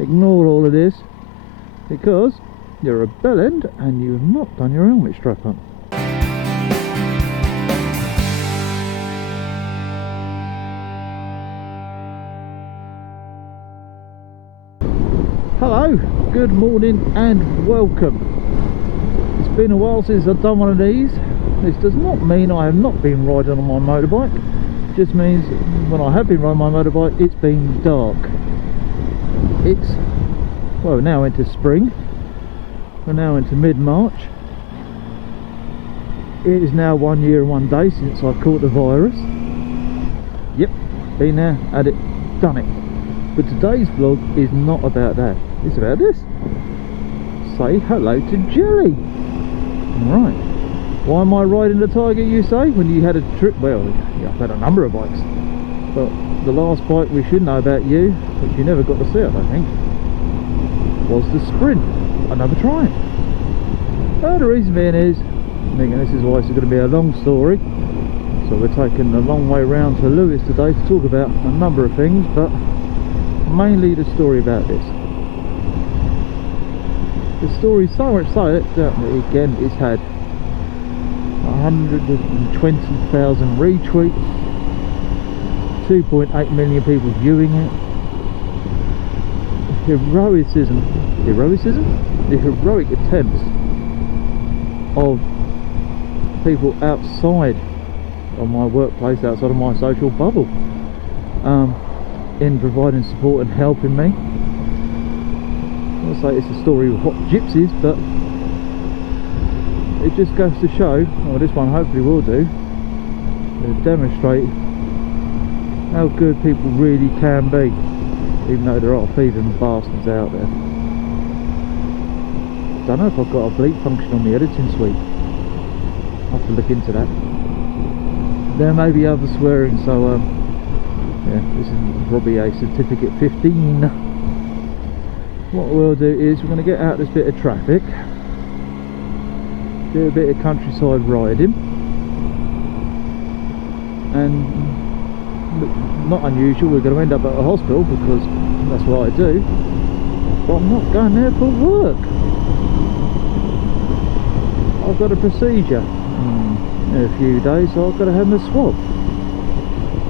ignore all of this because you're a bellend and you've not done your helmet strap on. Hello, good morning and welcome. It's been a while since I've done one of these. This does not mean I have not been riding on my motorbike. It just means when I have been riding my motorbike, it's been dark. It's, well, we're now into spring. We're now into mid-March. It is now 1 year and 1 day since I caught the virus. Yep, been there, had it, done it. But today's vlog is not about that. It's about this. Say hello to Jelly. Right. Why am I riding the Tiger, you say? When you had a trip? Well, yeah, I've had a number of bikes. But the last bike we should know about you, which you never got to see, I don't think, was the Sprint. Another Triumph. The reason being is, I think this is why it's going to be a long story. So we're taking a long way round to Lewis today to talk about a number of things, but mainly the story about this. The story is so much so that again it's had 120,000 retweets, 2.8 million people viewing it. The heroic attempts of people outside of my workplace, outside of my social bubble, in providing support and helping me. I'll say it's a story of hot gypsies, but it just goes to show, well, this one hopefully will do, to demonstrate how good people really can be, even though there are thieving bastards out there. Don't know if I've got a bleep function on the editing suite. I'll have to look into that. There may be other swearing, so yeah, this is probably a certificate 15. What we'll do is we're going to get out this bit of traffic, do a bit of countryside riding, and not unusual, we're going to end up at a hospital because that's what I do, but I'm not going there for work. I've got a procedure in a few days, so I've got to have my swab.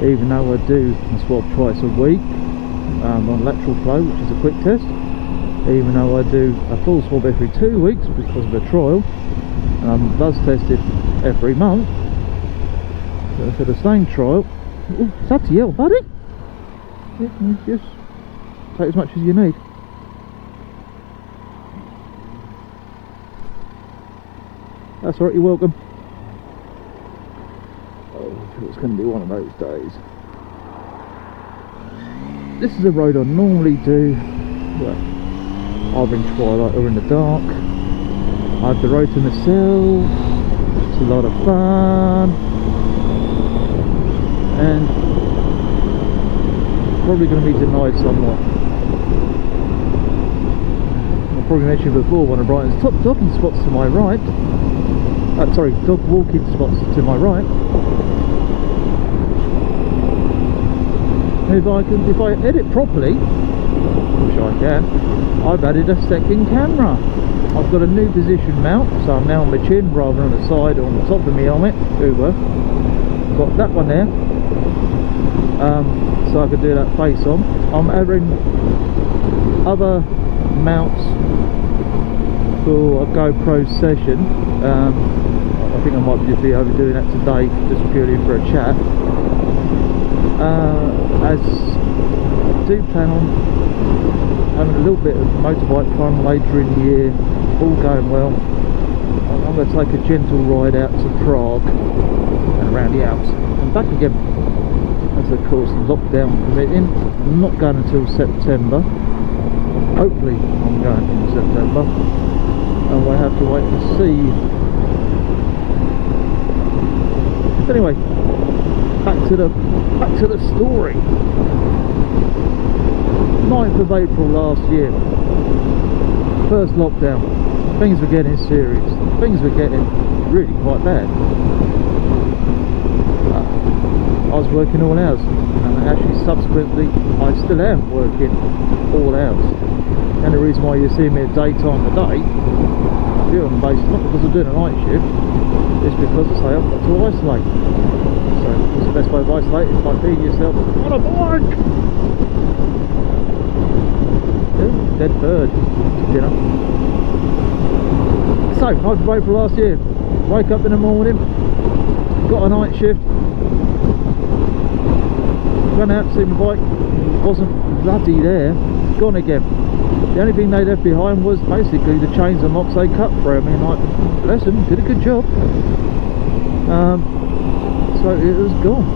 Even though I do a swab twice a week on lateral flow, which is a quick test, even though I do a full swab every 2 weeks because of a trial, and I'm buzz tested every month for the same trial. Ooh, it's up to you, buddy. Yeah, just take as much as you need. That's alright, you're welcome. Oh, it's going to be one of those days. This is a road I normally do, well, either in twilight or in the dark. I have the road to myself. It's a lot of fun, and probably going to be denied somewhat. I probably mentioned before, one of Brighton's top docking spots to my right. Sorry, dog walking spots to my right. If I edit properly, which I can, I've added a second camera. I've got a new position mount, so I'm now on my chin rather than on the side or on the top of my helmet. Got that one there, so I can do that face on. I'm adding other mounts for a GoPro session. I think I might just be overdoing that today, just purely for a chat. As I do plan on having a little bit of motorbike fun later in the year, all going well. I'm going to take a gentle ride out to Prague and around the Alps and back again, as of course lockdown permitting. I'm not going until September. Hopefully I'm going in September, and we'll have to wait and see. Anyway, back to the story. 9th of April last year, first lockdown. Things were getting serious. Things were getting really quite bad. I was working all hours, and and actually subsequently I still am working all hours. And the reason why you see me at daytime today, pure on the basis, not because I'm doing a night shift, is because I say I've got to isolate. So what's the best way of isolating? It's by being yourself on a bike. Yeah, dead bird to dinner. So, 9th of April last year, wake up in the morning, got a night shift, run out to see my bike, wasn't bloody there, gone again. The only thing they left behind was basically the chains and locks they cut for him. I mean, like, bless them, did a good job. So it was gone.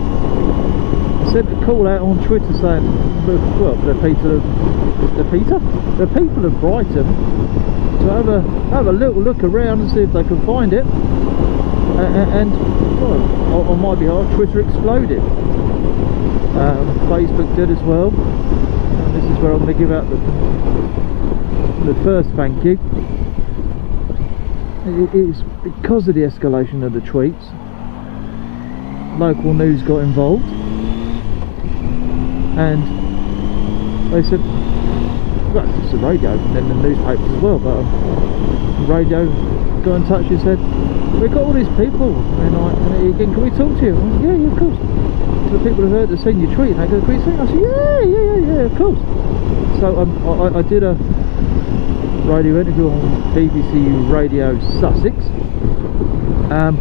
I sent a call out on Twitter saying, well, the people of Brighton, to have a little look around and see if they can find it. And well, on my behalf, Twitter exploded. Facebook did as well. And this is where I'm going to give out the first thank you. It is because of the escalation of the tweets. Local news got involved, and they said, well, it's the radio and then the newspapers as well, but the radio got in touch and said, we've got all these people, and again, can we talk to you? Went, yeah, of course. So the people who heard the seen your tweet, and they go, can we see? I said, yeah, of course. So I did a radio interview on BBC Radio Sussex, and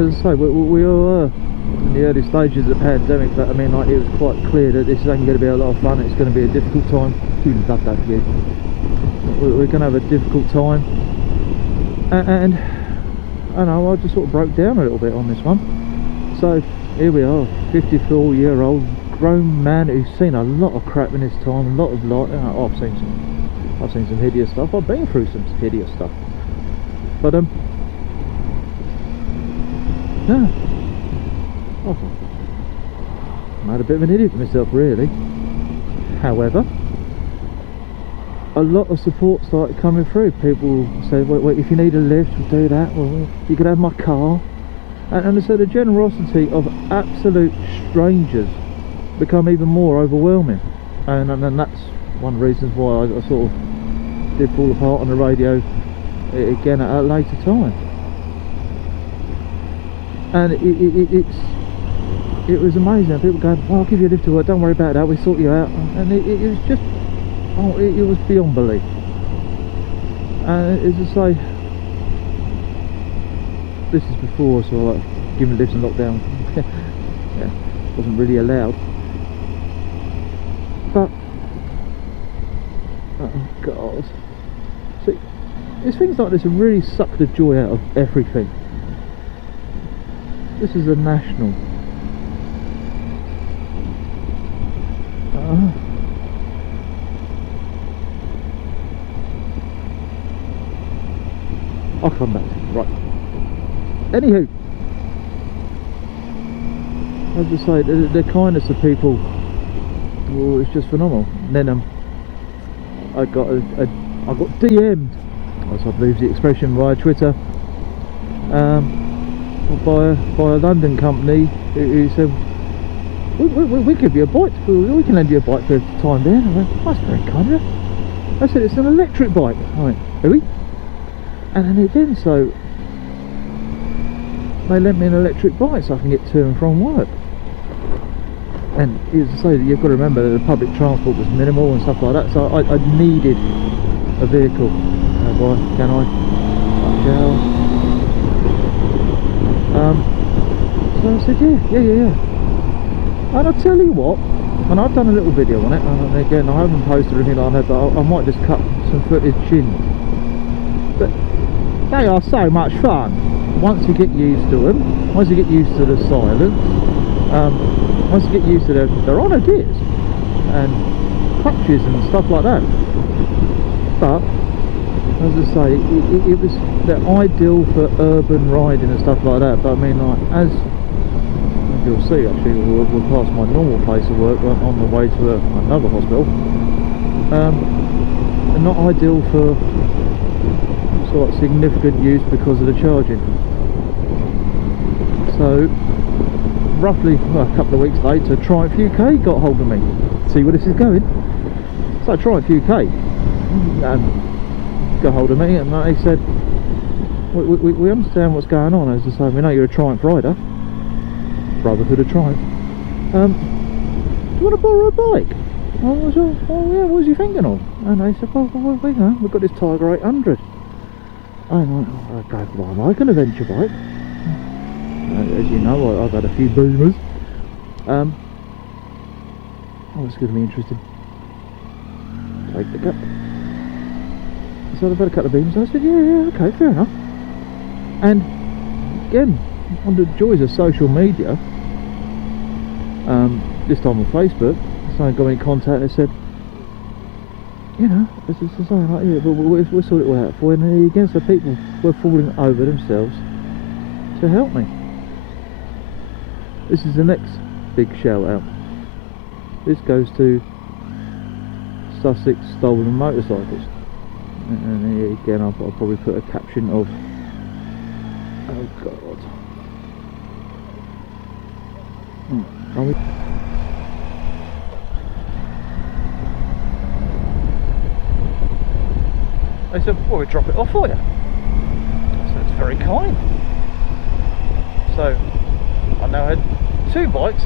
as I say, we all in the early stages of the pandemic, but I mean, like, it was quite clear that this ain't going to be a lot of fun. It's going to be a difficult time. Who love that view? We're going to have a difficult time, and I know I just sort of broke down a little bit on this one. So here we are, 54-year-old grown man who's seen a lot of crap in his time, a lot of light. I've seen some hideous stuff. I've been through some hideous stuff, but yeah, I made a bit of an idiot of myself, really. However, a lot of support started coming through. People say, wait, if you need a lift, we'll do that. Well, you could have my car. And so the generosity of absolute strangers become even more overwhelming. And that's one of the reasons why I sort of did fall apart on the radio again at a later time. And it was amazing. People going, well, I'll give you a lift to work, don't worry about that, we'll sort you out. And it was just, it was beyond belief. And as I say, this is before sort of like giving lifts and lockdown. Yeah, wasn't really allowed. But oh god, see, it's things like this that really suck the joy out of everything. This is a national. I'll come back to it. Right. Anywho, as I say, the kindness of people, well, it's just phenomenal. And then I got DM'd, as I believe the expression, via Twitter, by a London company who said, we give you a bike, we can lend you a bike for the time being. I went, that's very kind of you. I said, it's an electric bike. I went, really? And then again, so they lent me an electric bike so I can get to and from work. And as I say, you've got to remember that the public transport was minimal and stuff like that, so I needed a vehicle. Oh boy, can I? So I said, yeah. And I'll tell you what, and I've done a little video on it, and again, I haven't posted anything like that, but I might just cut some footage in. But they are so much fun once you get used to them, once you get used to the silence, once you get used to they're on a gears and clutches and stuff like that. But as I say, it was the ideal for urban riding and stuff like that. But I mean, like, as you'll see, actually, we're past my normal place of work on the way to another hospital. They're not ideal for sort of significant use because of the charging. So roughly well, a couple of weeks later, Triumph UK got hold of me. See where this is going. So Triumph UK got hold of me, and they said, we understand what's going on. As I say, we know you're a Triumph rider, Brotherhood of Triumph. Do you want to borrow a bike? I was all, oh yeah, what was you thinking of? And they said, well we've got this Tiger 800. And I go, well, I like an adventure bike. As you know, I've had a few boomers. Oh, it's going to be interesting. Take the cup. So I've had a couple of beams, and I said, yeah, okay, fair enough. And again, one of the joys of social media, this time on Facebook, someone got me in contact and said, you know, it's something like, yeah, but we'll sort it all out for you. And against the people were falling over themselves to help me. This is the next big shout out. This goes to Sussex Stolen Motorcycles. And again, I'll probably put a caption of, oh god. Are we? They said, well, we drop it off for you. So it's very kind. So I now had 2 bikes,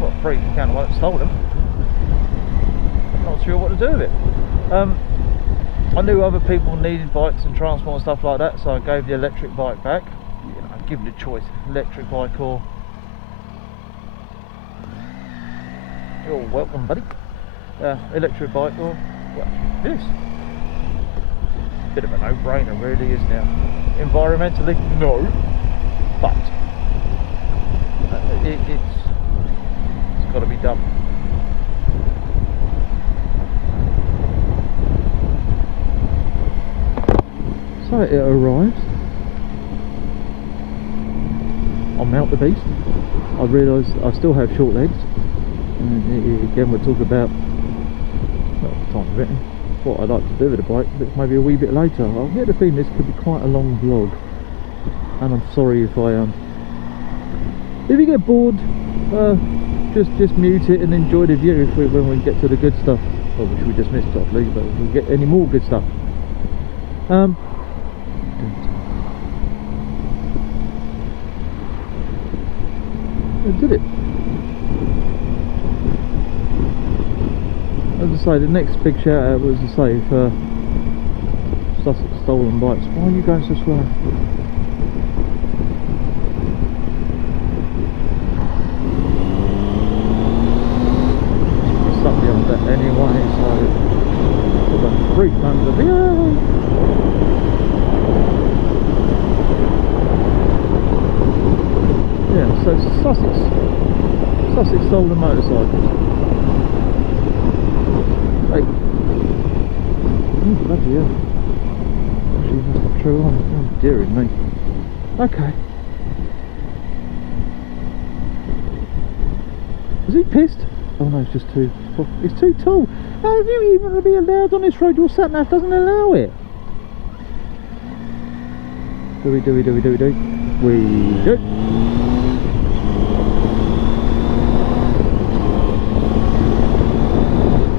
well, 3 if you count the one that stole them. Not sure what to do with it. I knew other people needed bikes and transport and stuff like that, so I gave the electric bike back. You know, given the choice, electric bike or... You're welcome, buddy. Electric bike or, well, this. Bit of a no-brainer, really, isn't it? Environmentally, no, but it's got to be done. So it arrives. I'll mount the beast. I realise I still have short legs, and again we'll talk about, well, time written, what I'd like to do with the bike, but maybe a wee bit later. I'll get the feeling this could be quite a long vlog, and I'm sorry if you get bored, just mute it and enjoy the view when we get to the good stuff. Well, which we just missed obviously, but if we get any more good stuff. I did it. As I say, the next big shout out was to say for Sussex Stolen Bikes. Why are you going so slow? Stuck beyond that anyway, so put the 3 times of the yeah, so Sussex Stolen Motorcycles. Hey. Oh, bloody hell. Actually, that's not true on. Oh, dearie me. Okay. Is he pissed? Oh no, it's just too... It's too tall. How have you even be allowed on this road? Your sat-nav doesn't allow it. Do we? We do.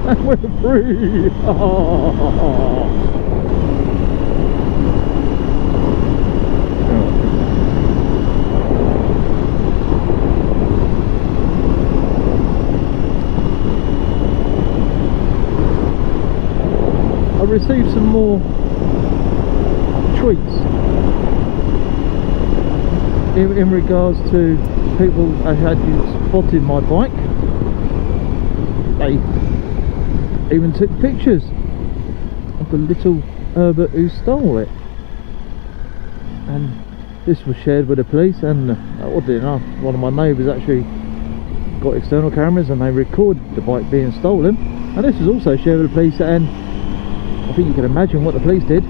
And we're free! Oh. I received some more tweets in regards to people I had spotted my bike. They even took pictures of the little Herbert who stole it, and this was shared with the police. And oddly enough, one of my neighbours actually got external cameras and they recorded the bike being stolen, and this was also shared with the police. And I think you can imagine what the police did.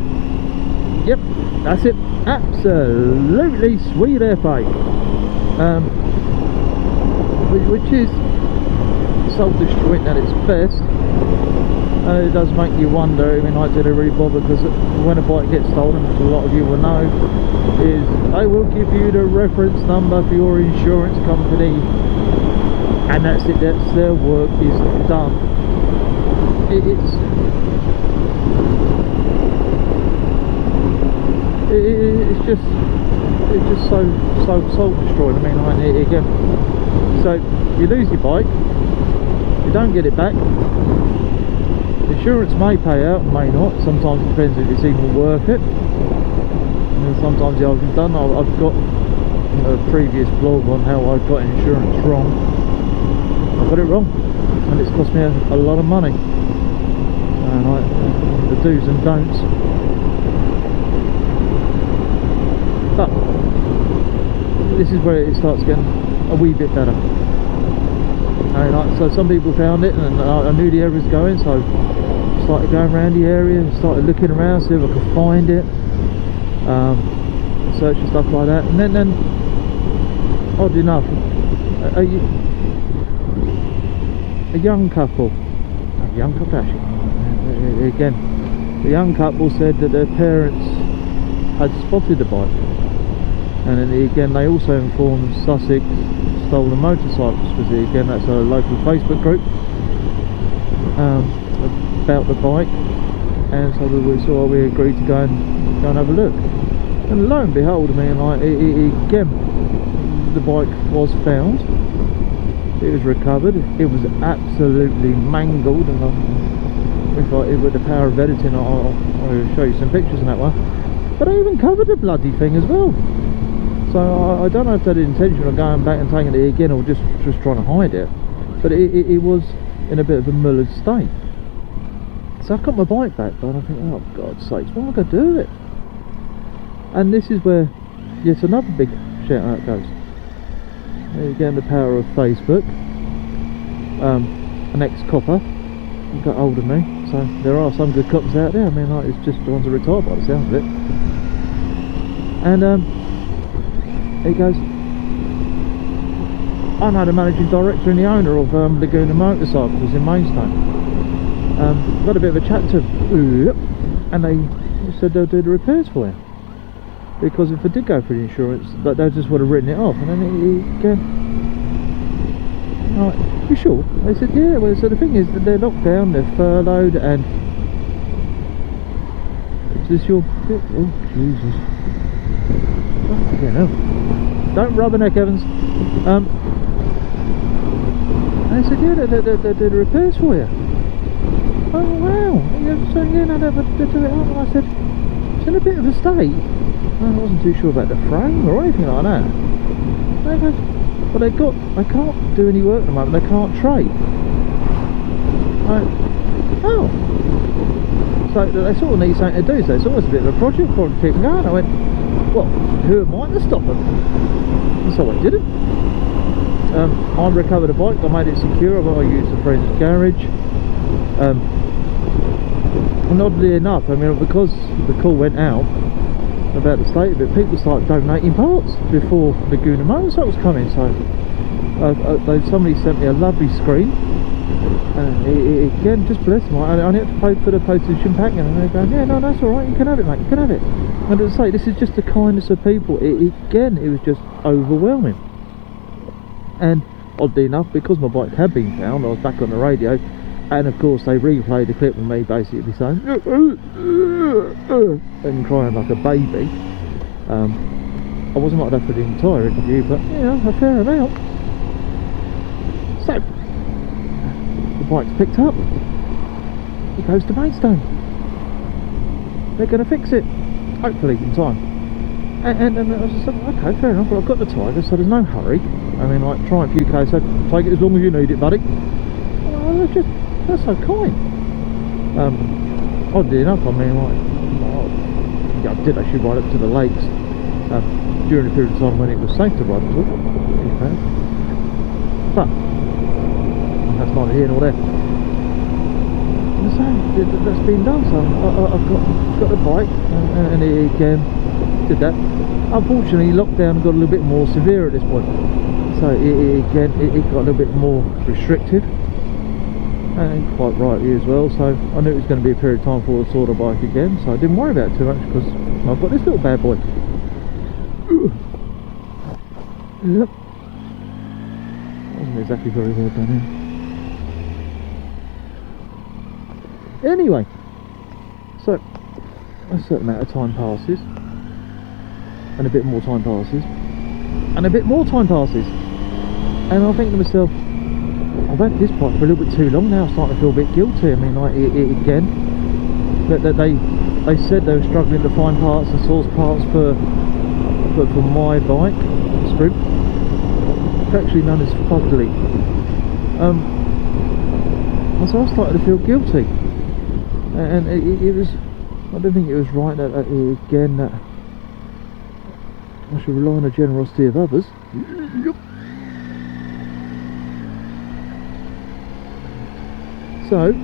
Yep, that's it, absolutely sweet FA, which is soul destroying at its best. It does make you wonder, I mean, like, do they really bother? Because when a bike gets stolen, which a lot of you will know, is they will give you the reference number for your insurance company, and that's it, that's their work is done. It's just so soul destroying. I mean, like, again, so you lose your bike, you don't get it back. Insurance may pay out, may not. Sometimes it depends if it's even worth it. And sometimes the argument's done. I've got a previous blog on how I got insurance wrong. I got it wrong, and it's cost me a lot of money. And the do's and don'ts. But this is where it starts getting a wee bit better. So some people found it, and I knew the area was going, so I started going around the area and started looking around, see if I could find it, search and stuff like that. And then odd enough, a young couple actually, again, the young couple said that their parents had spotted the bike, and then again they also informed Sussex Stolen Motorcycles, because again that's a local Facebook group, about the bike. And so we agreed to go and have a look, and lo and behold, I mean, like, again, the bike was found, it was recovered, it was absolutely mangled, and if with the power of editing I'll show you some pictures in that one. But I even covered the bloody thing as well. So I don't know if they had the intention of going back and taking it again, or just trying to hide it. But it was in a bit of a mullered state. So I got my bike back, but I think, oh God's sakes, what am I going to do with it? And this is where yet another big shout out goes. Again, the power of Facebook. An ex-copper got hold of me, so there are some good cops out there. I mean, like, it's just the ones that retired by the sound of it. And he goes, I know the managing director and the owner of Laguna Motorcycles in Maidstone. Got a bit of a chat to them, and they said they'll do the repairs for you, because if I did go for the insurance, they just would have written it off. And then he like, you sure? They said, yeah. Well, so the thing is that they're locked down, they're furloughed, and is this your... oh Jesus, fucking hell. Don't rub a neck, Evans. They said, yeah, they do the repairs for you. Oh wow. So yeah, no, they do it up. And I said, it's in a bit of a state. I wasn't too sure about the frame or anything like that. They goes, well, they can't do any work at the moment, they can't trade. Oh. So they sort of need something to do, so it's almost a bit of a project for them to keep them going. I went, well, who am I to stop them? And so I didn't. I recovered a bike, I made it secure, I used a friend's garage. And oddly enough, I mean, because the call went out about the state of it, people started donating parts before Laguna Motorcycles come in. So somebody sent me a lovely screen, and again, just bless them, I only had to pay for the postage and packing, and they're going, yeah, no, that's alright, you can have it, mate, you can have it. And as I say, this is just the kindness of people. Again, it was just overwhelming. And oddly enough, because my bike had been found, I was back on the radio, and of course they replayed the clip with me basically saying and crying like a baby. I wasn't like that for the entire interview, but yeah, a fair amount. So the bike's picked up, it goes to Maidstone. They're going to fix it, hopefully in time. And I was just like, okay, fair enough, well, I've got the Tiger, so there's no hurry. I mean, like, try a few K, so take it as long as you need it, buddy. Well, that's so kind. Oddly enough, I mean, like, I did actually ride up to the lakes during a period of time when it was safe to ride up to it. But that's neither here nor there. And so that's been done. So I've got the bike, and it again did that. Unfortunately, lockdown got a little bit more severe at this point. So it got a little bit more restrictive. and quite rightly as well. So I knew it was going to be a period of time before I saw the bike again, so I didn't worry about it too much because I've got this little bad boy. Yep. Wasn't exactly very well done here. Anyway, so a certain amount of time passes, and a bit more time passes, and a bit more time passes, and I think to myself, I've had this bike for a little bit too long now. I'm starting to feel a bit guilty. I mean, like again, that they said they were struggling to find parts and source parts for my bike, Sprint. It's actually known as Fugly. And so I started to feel guilty, and it was. I don't think it was right that again that I should rely on the generosity of others. So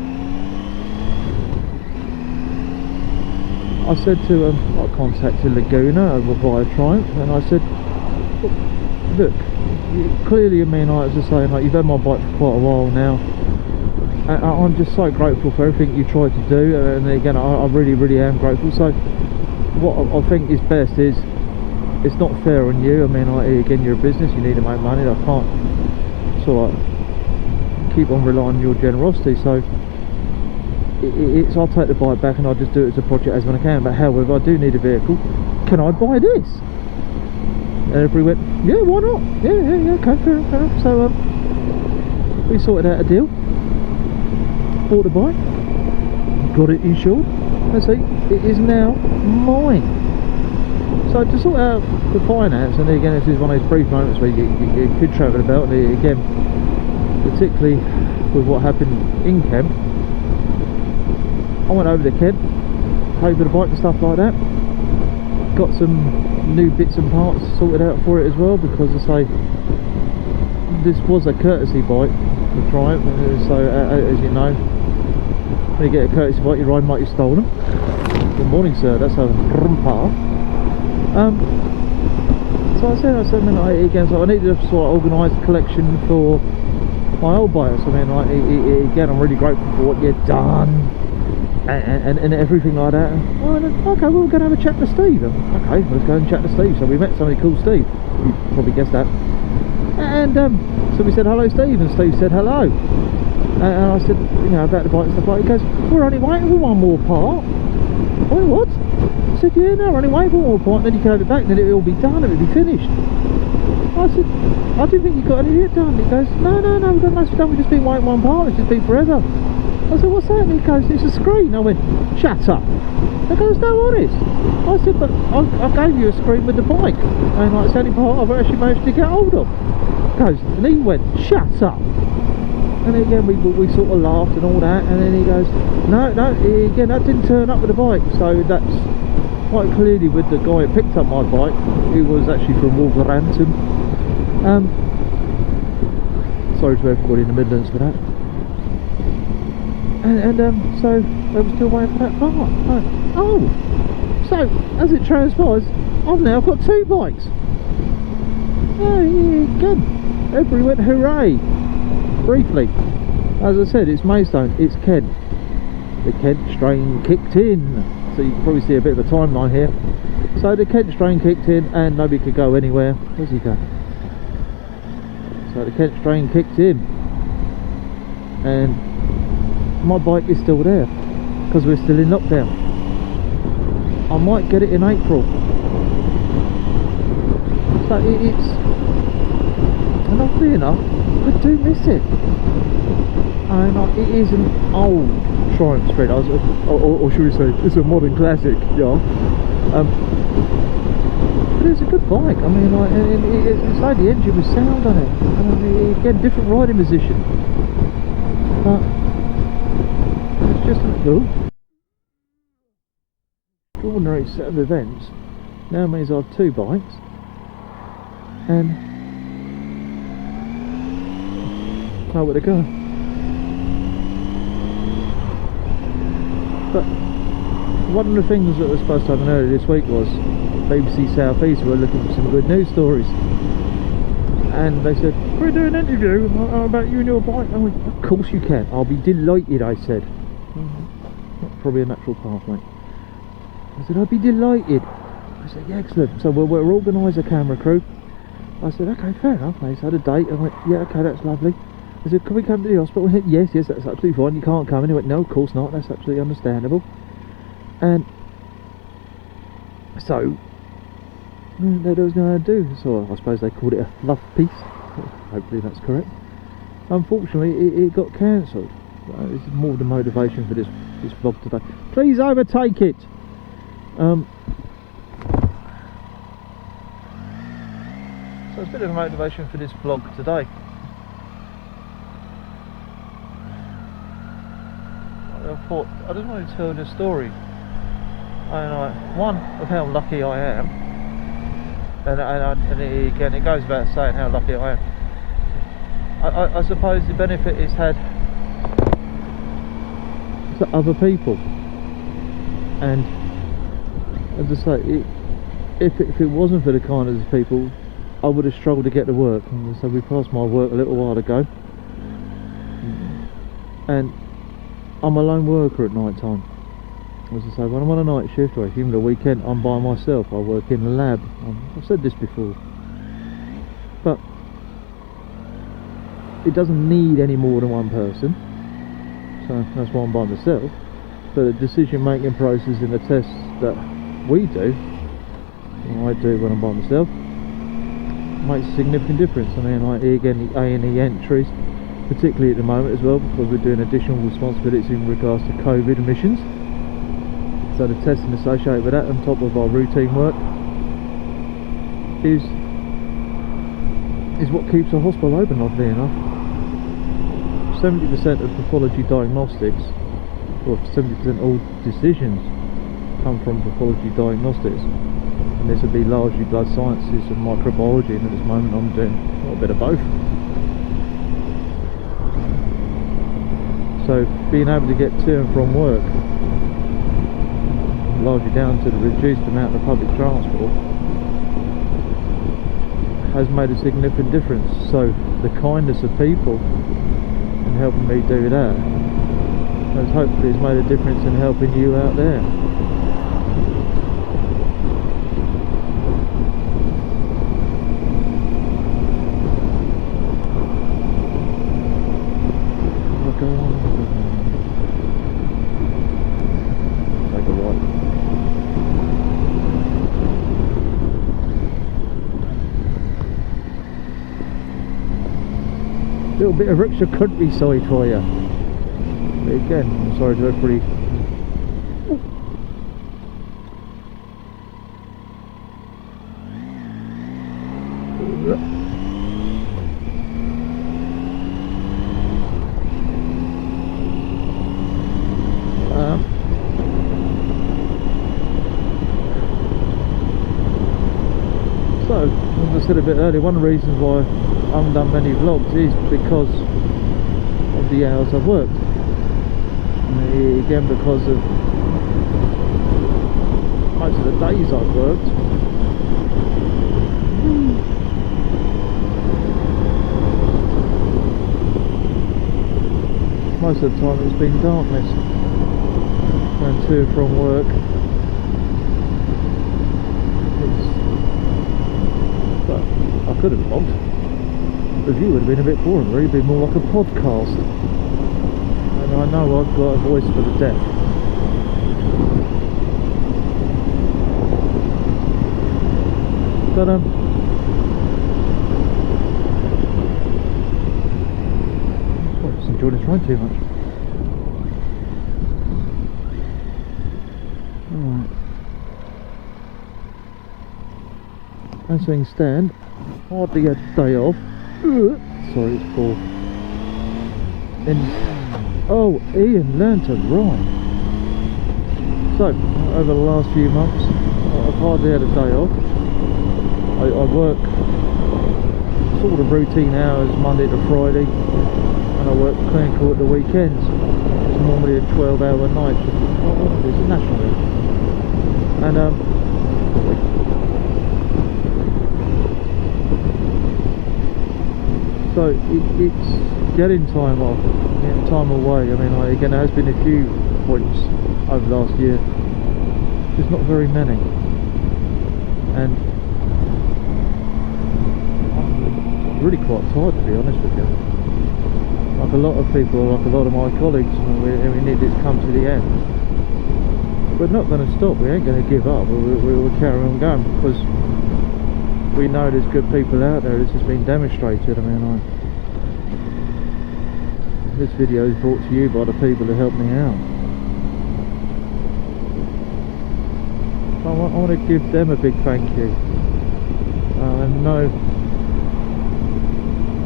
I said to I contacted Laguna over via Triumph, and I said, look, clearly, I mean, like, as I say, like, you've had my bike for quite a while now, and I'm just so grateful for everything you tried to do, and again, I really am grateful. So what I think is best is, it's not fair on you. I mean, like, again, you're a business, you need to make money. I can't sort of keep on relying on your generosity. So it's I'll take the bike back and I'll just do it as a project as when I can. But however, I do need a vehicle. Can I buy this? And everybody went, yeah, why not? Yeah, okay, fair enough. So we sorted out a deal. Bought the bike, got it insured, and see, it is now mine. So to sort out the finance, and again, this is one of those brief moments where you could travel about, and again, particularly with what happened in Kent, I went over to Kent, paid for the bike and stuff like that, got some new bits and parts sorted out for it as well, because I say, this was a courtesy bike for Triumph, so as you know, when you get a courtesy bike, you ride like you've stolen. Good morning, sir, that's a rumpa. So I said, again, so I needed to sort of organise a collection for my old bikes. I mean, like, again, I'm really grateful for what you've done and everything like that. Oh, okay, well, we're going to have a chat to Steve. Okay, let's go and chat to Steve. So we met somebody called Steve. You probably guessed that. And so we said hello, Steve, and Steve said hello. And I said, you know, about the bike and stuff like that. He goes, we're only waiting for one more part. I went, what? I said, yeah, no, we're only waiting for one more part, and then you can have it back, and then it'll be done, it'll be finished. I said, I didn't think you got any of it done. He goes, no, we've got most done, we've just been waiting one part, it's just been forever. I said, what's that? And he goes, it's a screen. I went, shut up. He goes, no, honest. I said, but I gave you a screen with the bike, and like, it's the only part I've actually managed to get hold of. He goes, and he went, shut up. And then again, we sort of laughed and all that, and then he goes, no, again, that didn't turn up with the bike. So that's quite clearly with the guy who picked up my bike, who was actually from Wolverhampton. Sorry to everybody in the Midlands for that. And so they were still waiting for that part. Oh, so as it transpires, I've now got two bikes. Oh, yeah, good. Everybody went hooray. Briefly, as I said, it's Maidstone, it's Kent. The Kent strain kicked in, so you can probably see a bit of a timeline here. So the Kent strain kicked in and nobody could go anywhere. Where's he go? So the Kent strain kicked in and my bike is still there because we're still in lockdown. I might get it in April. So it's, and oddly enough, I do miss it. And it is an old Triumph Sprint, or should we say, it's a modern classic, yeah. But it's a good bike. I mean, like, it's like the engine was sound on it. I mean, again, different riding position. But it's just an extraordinary set of events. Now means I have two bikes, and know where to go. But one of the things that was supposed to happen earlier this week was BBC South East were looking for some good news stories, and they said, we're doing an interview about you and your bike. And I went, course you can. I'll be delighted, I said. Probably a natural path, mate. I said, I'd be delighted. I said, yeah, excellent. So we'll organise a camera crew. I said, okay, fair enough, mate. So I had a date. I went, yeah, okay, that's lovely. I said, can we come to the hospital? He went, yes, that's absolutely fine. You can't come. And he went, no, of course not. That's absolutely understandable. And so, that was going to do. So I suppose they called it a fluff piece. Hopefully that's correct. Unfortunately, it got cancelled. This is more the motivation for this vlog today. Please overtake it. So it's a bit of a motivation for this vlog today. I thought I just wanted to tell the story, and one of how lucky I am, and again it goes without saying how lucky I am. I suppose the benefit it's had to other people, and as I say, if it wasn't for the kindness of people, I would have struggled to get to work. And so we passed my work a little while ago, and I'm a lone worker at night time. As I say, when I'm on a night shift or even the weekend, I'm by myself. I work in a lab. I've said this before, but it doesn't need any more than one person, so that's why I'm by myself. But the decision making process in the tests that we do, I do when I'm by myself, makes a significant difference. I mean, like again, the A&E entries, particularly at the moment as well, because we're doing additional responsibilities in regards to COVID emissions. So the testing associated with that, on top of our routine work, is what keeps the hospital open, oddly enough. 70% of pathology diagnostics, or 70% of all decisions, come from pathology diagnostics, and this would be largely blood sciences and microbiology, and at this moment I'm doing a little bit of both. So being able to get to and from work, largely down to the reduced amount of public transport, has made a significant difference. So the kindness of people in helping me do that has hopefully made a difference in helping you out there. Take a right. Little bit of rickshaw countryside for you. But again, I'm sorry to everybody. So, as I said a bit earlier, one of the reasons why I haven't done many vlogs is because of the hours I've worked. And again, because of most of the days I've worked, most of the time it's been darkness. Going to and from work, but I could have vlogged. The view would have been a bit boring, really. It'd be more like a podcast. And I know I've got a voice for the deaf. But I just enjoyed this ride too much. Alright. As things stand, hardly a day off. Sorry, it's poor. Oh, Ian learned to ride. So, over the last few months, I've hardly had a day off. I work sort of routine hours Monday to Friday, and I work clinical at the weekends. It's normally a 12-hour night. It's a national day. And so it's getting time off. You time away. I mean, again, there has been a few points over the last year, just not very many, and I'm really quite tired, to be honest with you. Like a lot of people, like a lot of my colleagues, we need this come to the end. We're not going to stop, we ain't going to give up, we'll carry on going, because we know there's good people out there. This has been demonstrated. I mean, this video is brought to you by the people who helped me out. I want to give them a big thank you. And know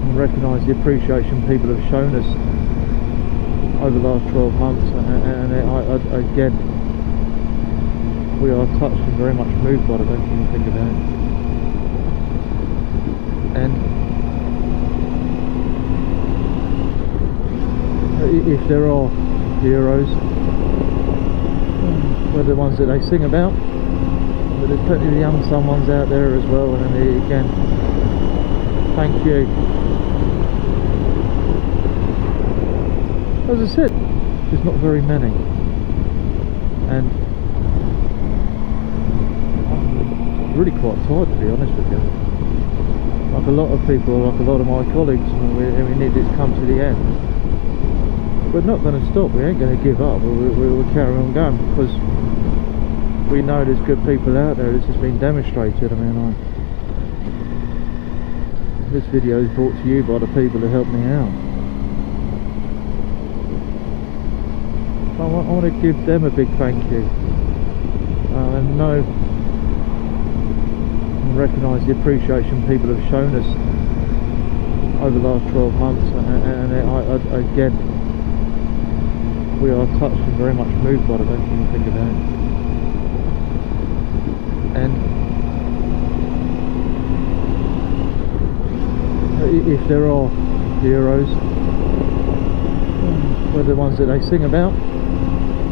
and recognise the appreciation people have shown us over the last 12 months, and again, we are touched and very much moved by it. I don't even think about it. And if there are heroes, they're the ones that they sing about, but there's plenty of young someones out there as well, and again, thank you. As I said, there's not very many, and I'm really quite tired, to be honest with you. Like a lot of people, like a lot of my colleagues, we need this come to the end. We're not going to stop, we ain't going to give up, we'll carry on going, because we know there's good people out there. This has been demonstrated. I mean, this video is brought to you by the people who helped me out. I want to give them a big thank you. And know and recognise the appreciation people have shown us over the last 12 months, and again, we are touched and very much moved by it. I don't even think about it. And if there are heroes, they're the ones that they sing about,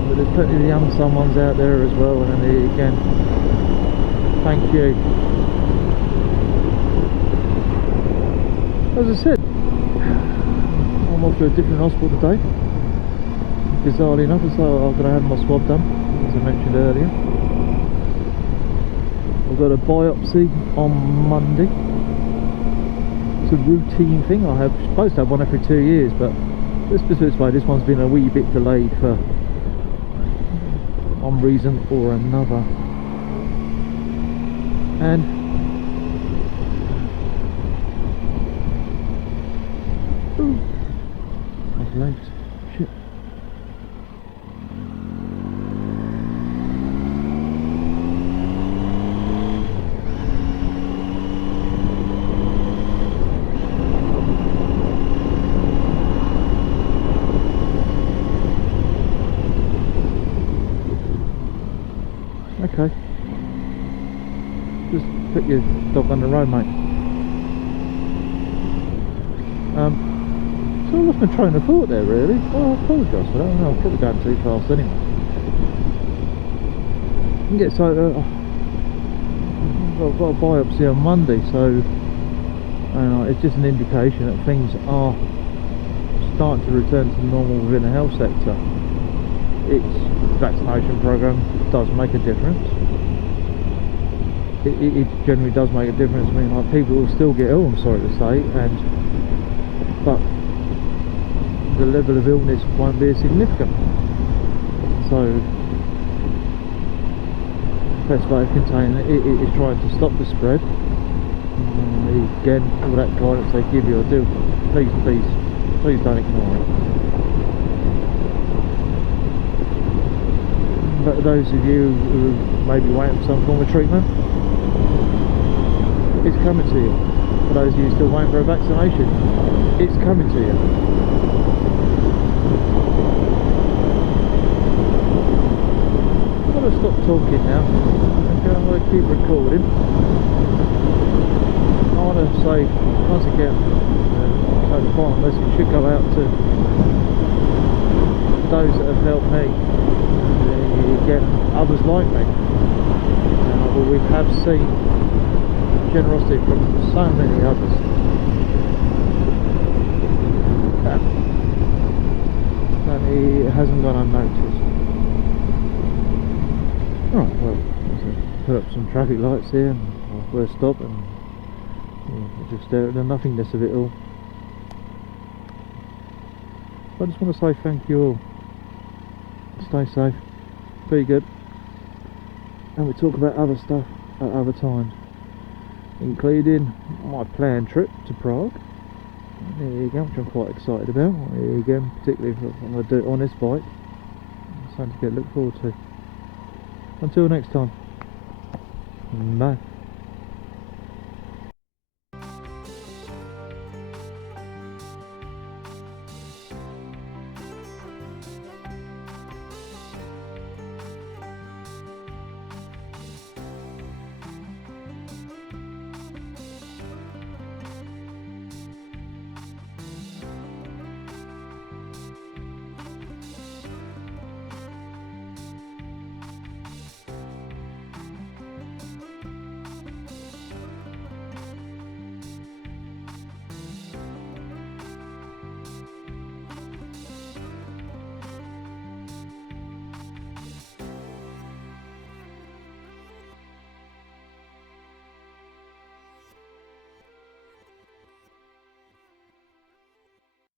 but there's plenty of young someones out there as well, and again, thank you. As I said, I'm off to a different hospital today. Bizarrely enough, so I'm going to have my swab done, as I mentioned earlier. I've got a biopsy on Monday. It's a routine thing. I have supposed to have one every 2 years, but let's put it this way, this one's been a wee bit delayed for one reason or another. And my legs, shit. Okay, just put your dog on the road, mate. So I lost my train of thought there, really. Well, I apologise for that. I'm probably going too fast anyway. Yeah, so I've got a biopsy on Monday, so it's just an indication that things are starting to return to normal within the health sector. Its vaccination program does make a difference. It generally does make a difference. I mean, like, people will still get ill, I'm sorry to say, but the level of illness won't be as significant. So the best way of containing it is trying to stop the spread. Again, all that guidance they give you, please don't ignore it. But those of you who may be waiting for some form of treatment, it's coming to you. For those of you still waiting for a vaccination, it's coming to you. I'm going to stop talking now. I'm going to keep recording. I want to say, once again, so the final message should go out to those that have helped me. Get others like me, and we have seen generosity from so many others. it hasn't gone unnoticed. Right, well, put up some traffic lights here, and we'll stop and we'll just stare at the nothingness of it all. I just want to say thank you all. Stay safe, be good, and we talk about other stuff at other times, including my planned trip to Prague. There you go, which I'm quite excited about. There you go, particularly if I'm going to do it on this bike. Something to look forward to. Until next time, bye.